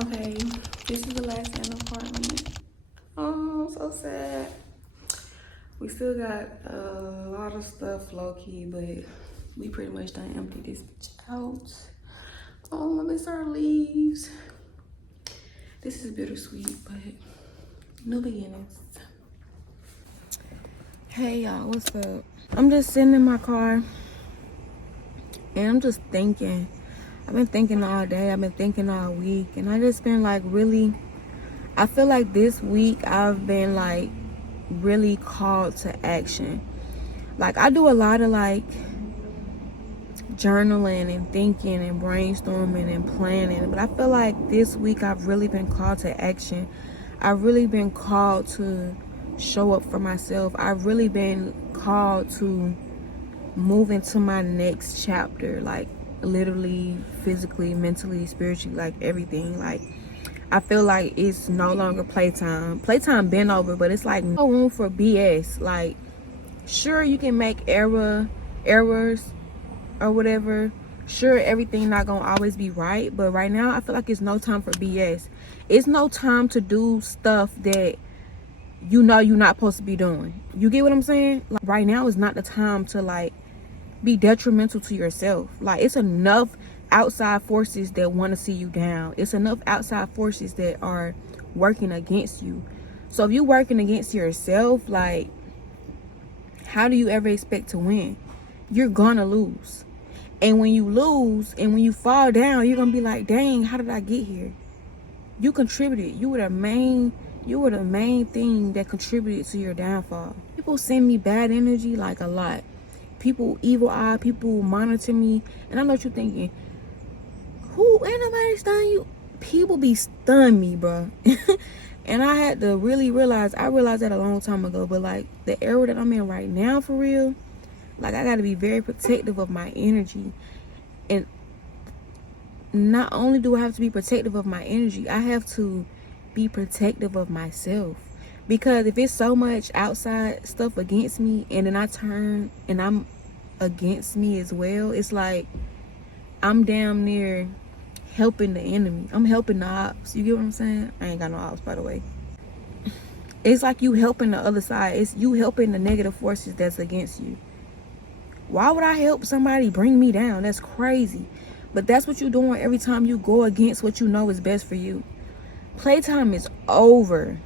Okay, this is the last day in the apartment. Oh, so sad. We still got a lot of stuff low-key, but we pretty much done emptied this bitch out. Oh, I miss our leaves. This is bittersweet, but new beginnings. Hey y'all, what's up? I'm just sitting in my car and I'm just thinking. I've been thinking all day, I've been thinking all week, and I just been like really, I feel like this week I've been like really called to action. Like I do a lot of like journaling and thinking and brainstorming and planning, but I feel like this week I've really been called to action. I've really been called to show up for myself. I've really been called to move into my next chapter, like literally, physically, mentally, spiritually, like everything. Like I feel like it's no longer playtime. Playtime been over, but it's like no room for BS. Like sure you can make errors or whatever. Sure, everything not gonna always be right, but right now I feel like it's no time for BS. It's no time to do stuff that you know you're not supposed to be doing. You get what I'm saying? Like right now is not the time to like be detrimental to yourself. Like it's enough outside forces that want to see you down. It's enough outside forces that are working against you. So if you're working against yourself, like how do you ever expect to win? You're gonna lose. And when you lose and when you fall down, you're gonna be like, dang, how did I get here? You contributed. You were the main thing that contributed to your downfall. People send me bad energy like a lot. People evil eye, people monitor me, and I know what you're thinking, who, ain't nobody stun you? People be stun me, bro. And I had to really realize, I realized that a long time ago, but like the era that I'm in right now, for real, like I gotta be very protective of my energy. And not only do I have to be protective of my energy, I have to be protective of myself. Because if it's so much outside stuff against me and then I turn and I'm against me as well, it's like I'm damn near helping the enemy. I'm helping the ops. You get what I'm saying? I ain't got no ops, by the way. It's like you helping the other side. It's you helping the negative forces that's against you. Why would I help somebody bring me down? That's crazy. But that's what you're doing every time you go against what you know is best for you. Playtime is over.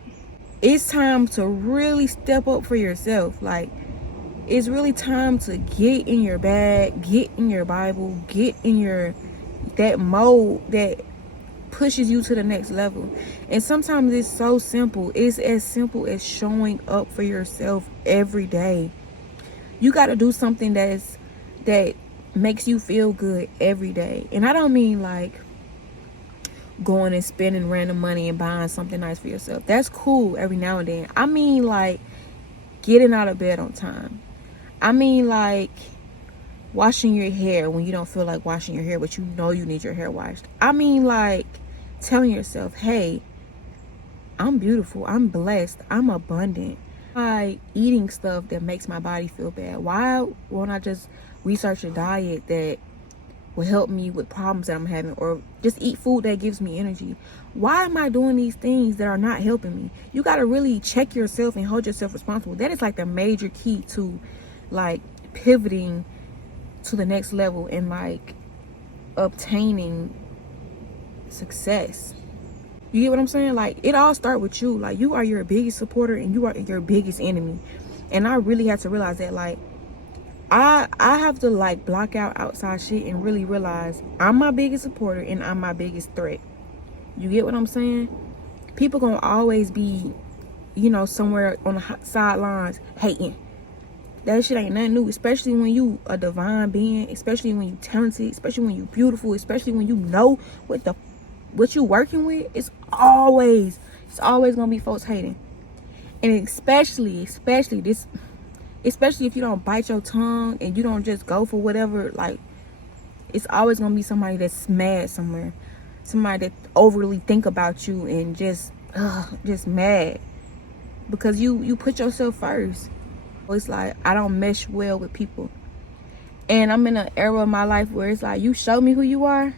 It's time to really step up for yourself. Like, it's really time to get in your bag, get in your Bible, get in that mode that pushes you to the next level. And sometimes it's so simple. It's as simple as showing up for yourself every day. You got to do something that makes you feel good every day. And I don't mean like going and spending random money and buying something nice for yourself. That's cool every now and then. I mean like getting out of bed on time. I mean like washing your hair when you don't feel like washing your hair, but you know you need your hair washed. I mean like telling yourself, hey, I'm beautiful, I'm blessed, I'm abundant. By eating stuff that makes my body feel bad. Why won't I just research a diet that will help me with problems that I'm having, or just eat food that gives me energy? Why am I doing these things that are not helping me? You got to really check yourself and hold yourself responsible. That is like the major key to like pivoting to the next level and like obtaining success. You get what I'm saying? Like it all starts with you. Like you are your biggest supporter and you are your biggest enemy. And I really had to realize that. Like I have to like block out outside shit and really realize I'm my biggest supporter and I'm my biggest threat. You get what I'm saying? People gonna always be, you know, somewhere on the sidelines hating. That shit ain't nothing new, especially when you a divine being, especially when you talented, especially when you beautiful, especially when you know what you working with. It's always gonna be folks hating. And especially if you don't bite your tongue and you don't just go for whatever, like it's always gonna be somebody that's mad somewhere, somebody that overly think about you and just mad because you put yourself first. It's like I don't mesh well with people, and I'm in an era of my life where it's like you show me who you are,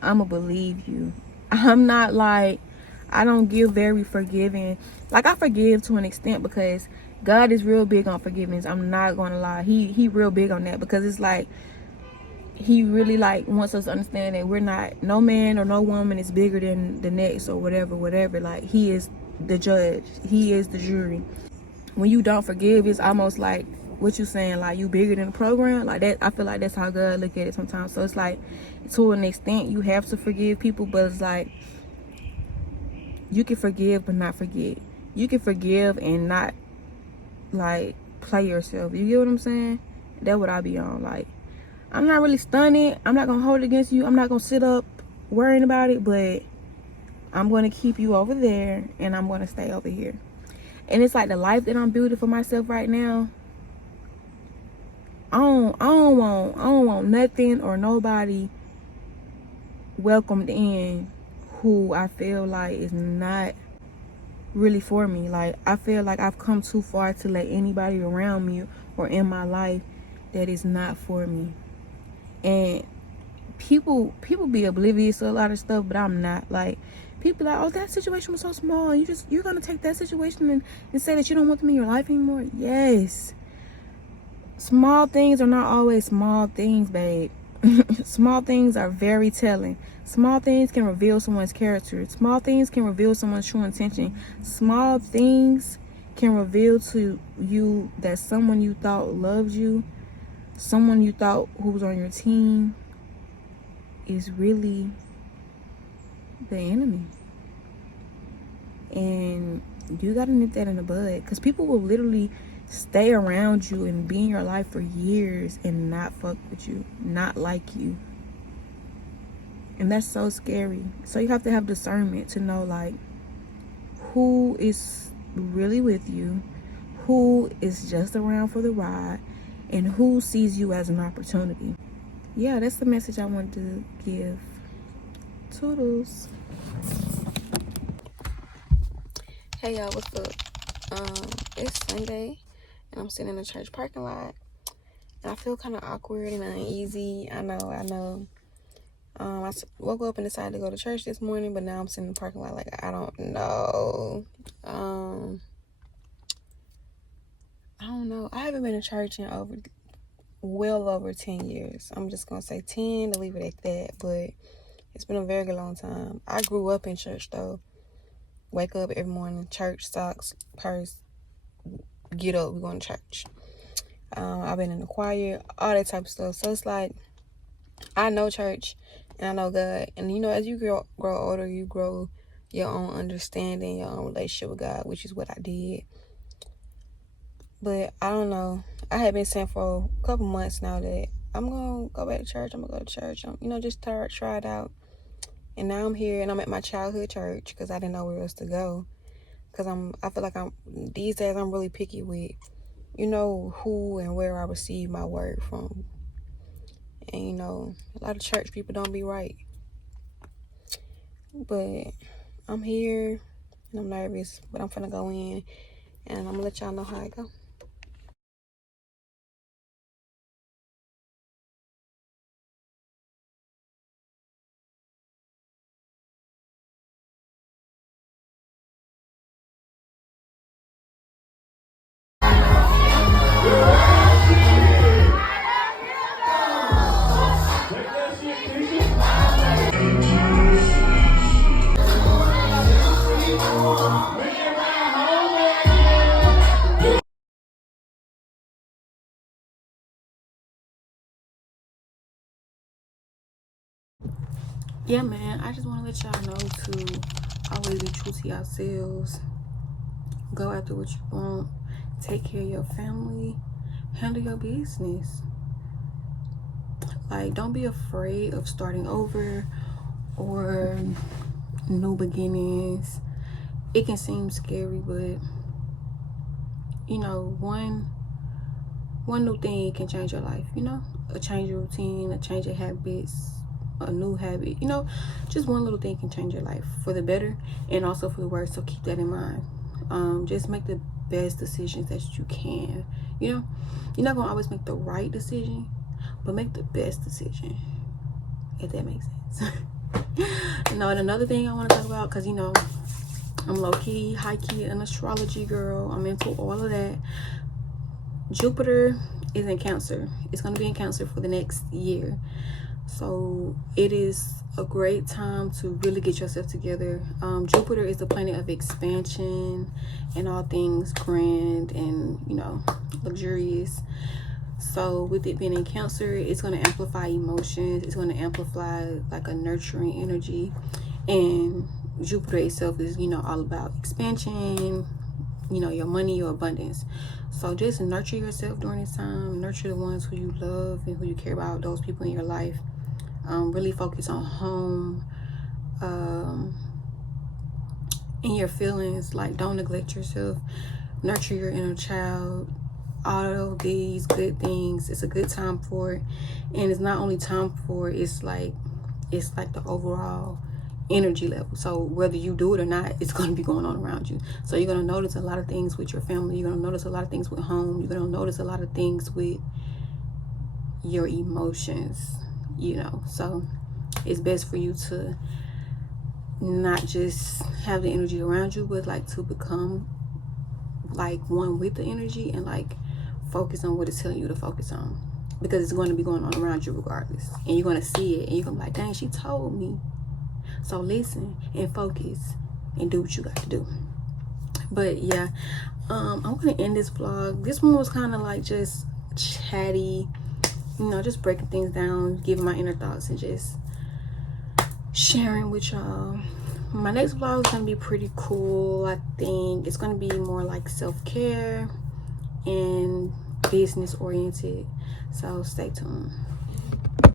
I'ma believe you. I'm not like, I don't give very forgiving. Like, I forgive to an extent because God is real big on forgiveness. I'm not gonna lie. He real big on that, because it's like he really like wants us to understand that we're not, no man or no woman is bigger than the next or whatever. Like, he is the judge. He is the jury. When you don't forgive, it's almost like what you saying, like you bigger than the program. Like that, I feel like that's how God look at it sometimes. So it's like, to an extent, you have to forgive people, but it's like you can forgive but not forget. You can forgive and not like play yourself. You get what I'm saying? That's what I be on. Like, I'm not really stunning. I'm not gonna hold it against you. I'm not gonna sit up worrying about it, but I'm gonna keep you over there and I'm gonna stay over here. And it's like the life that I'm building for myself right now. I don't want nothing or nobody welcomed in who I feel like is not really for me. Like, I feel like I've come too far to let anybody around me or in my life that is not for me. And people be oblivious to a lot of stuff, but I'm not. Like, people like, oh, that situation was so small, you're gonna take that situation and say that you don't want them in your life anymore. Yes, small things are not always small things, babe. Small things are very telling. Small things can reveal someone's character. Small things can reveal someone's true intention. Small things can reveal to you that someone you thought loved you, someone you thought who was on your team, is really the enemy. And you gotta nip that in the bud, because people will literally stay around you and be in your life for years and not fuck with you, not like you. And that's so scary. So you have to have discernment to know, like, who is really with you, who is just around for the ride, and who sees you as an opportunity. Yeah, that's the message I wanted to give. Toodles. Hey y'all, what's up? It's Sunday and I'm sitting in the church parking lot and I feel kind of awkward and uneasy. I know. I woke up and decided to go to church this morning, but now I'm sitting in the parking lot like, I don't know. I don't know. I haven't been to church in well over 10 years. I'm just gonna say 10 to leave it at that, but it's been a very long time. I grew up in church though. Wake up every morning, church, socks, purse, get up, we're going to church. I've been in the choir, all that type of stuff. So it's like, I know church and I know God. And you know, as you grow older, you grow your own understanding, your own relationship with God, which is what I did. But I don't know. I had been saying for a couple months now that I'm going to go back to church. I'm going to go to church. Just try it out. And now I'm here and I'm at my childhood church because I didn't know where else to go. Because I feel like these days I'm really picky with, who and where I receive my word from. And, a lot of church people don't be right. But I'm here and I'm nervous, but I'm finna go in and I'm gonna let y'all know how it go. Yeah, man, I just want to let y'all know to always be true to yourselves. Go after what you want. Take care of your family. Handle your business. Like, don't be afraid of starting over or new beginnings. It can seem scary, but one new thing can change your life. A change of routine, a change of habits, a new habit. Just one little thing can change your life for the better and also for the worse. So keep that in mind. Just make the best decisions that you can. You're not gonna always make the right decision, but make the best decision, if that makes sense. Now, another thing I want to talk about, because, you know, I'm low-key, high-key an astrology girl. I'm into all of that. Jupiter is in Cancer. It's going to be in Cancer for the next year. So it is a great time to really get yourself together. Jupiter is the planet of expansion and all things grand and, you know, luxurious. So with it being in Cancer, it's going to amplify emotions. It's going to amplify like a nurturing energy. And Jupiter itself is, you know, all about expansion, you know, your money, your abundance. So just nurture yourself during this time. Nurture the ones who you love and who you care about, those people in your life. Really focus on home and your feelings. Like, don't neglect yourself. Nurture your inner child. All of these good things, it's a good time for it. And it's not only time for it, it's like the overall energy level. So whether you do it or not, it's going to be going on around you. So you're going to notice a lot of things with your family. You're going to notice a lot of things with home. You're going to notice a lot of things with your emotions, you know. So it's best for you to not just have the energy around you, but like to become like one with the energy and like focus on what it's telling you to focus on, because it's going to be going on around you regardless, and you're going to see it and you're going to be like, dang, she told me. So listen and focus and do what you got to do. But yeah, I'm going to end this vlog. This one was kind of like just chatty, you know, just breaking things down, giving my inner thoughts and just sharing with y'all. My next vlog is going to be pretty cool. I think it's going to be more like self-care and business oriented. So stay tuned.